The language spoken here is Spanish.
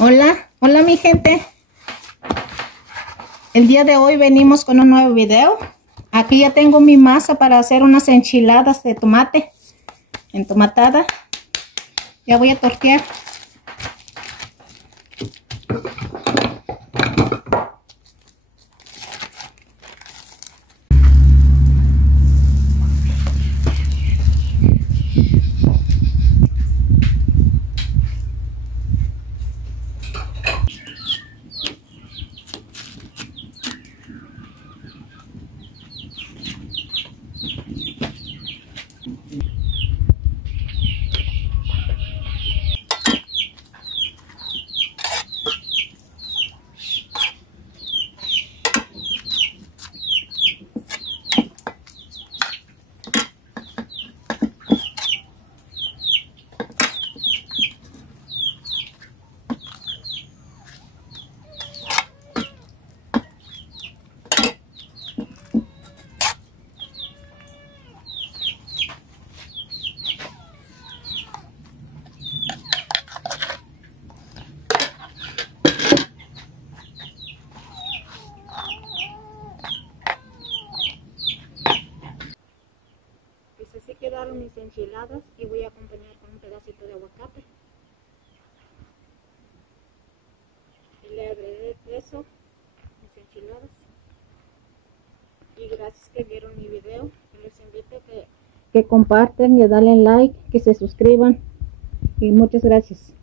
Hola, hola mi gente. El día de hoy venimos con un nuevo video. Aquí ya tengo mi masa para hacer unas enchiladas de tomate entomatada. Ya voy a tortear. Pues así quedaron mis enchiladas y voy a acompañar con un pedacito de aguacate. Y le agregué queso a mis enchiladas. Y gracias que vieron mi video. Les invito a que compartan, que dale like, que se suscriban. Y muchas gracias.